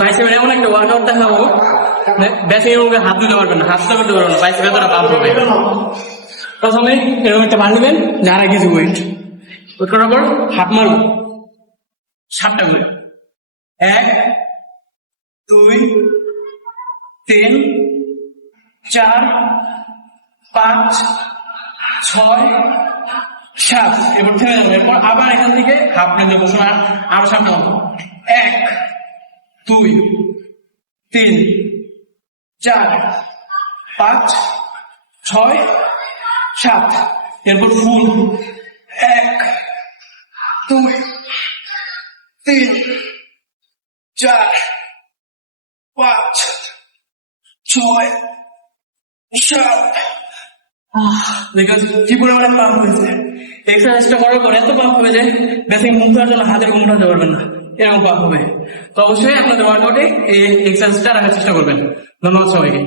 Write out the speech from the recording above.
বাইসেপের এমন একটা ওয়ার্কআউট দেখাবো, বেশি মুখে হাত দিতে পারবেন না, হাত করতে পারবেন না, বাইসেপ এতটা পাম্প হবে। প্রথমে এরকম একটা বার নেবেন, যারা কিছু ওয়েট করার পর হাত মারুন 7টা করে। 1 2 3 4 5 6 7। এবার থেমে যাবো। এরপর আবার এখান থেকে হাফ নেমে বসুন, আর আরো 7টা মতো। 1 2 3 4 5 6 7। এরপর ফুল 1 2 3 4 5 6 7। কি পরিমাণে পাম্প হয়েছে। এক্সারসাইজটা করার পর এত পাম্প হবে যে বেসিক মুখ ধরার জন্য হাতের ঘুম উঠাতে পারবেন না, এরকম পাম্প হবে। তো অবশ্যই আপনাদের ওয়ার্কআউটে এই এক্সারসাইজটা রাখার চেষ্টা করবেন। ধন্যবাদ সবাইকে।